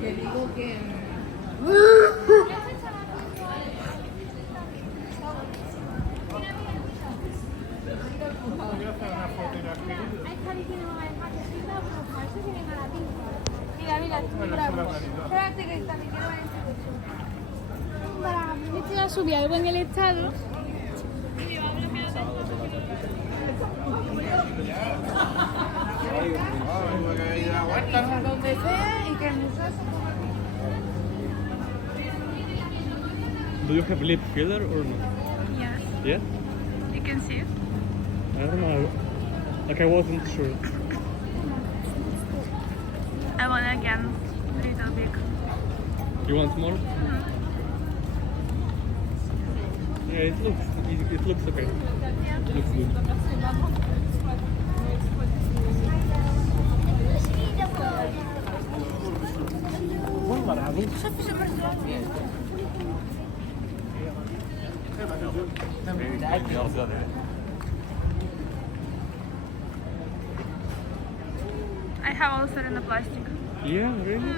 Le digo que... Mira, mira, espérate que también quiero ver este. Este ya subí algo en el estado. Donde sea y que el museo Do you have lip filler or not? Yes, Yeah? you can see it. I don't know. Like I wasn't sure. I want again a little big. You want more? Yeah, it looks okay. It looks good. I have also in the plastic. Yeah, really?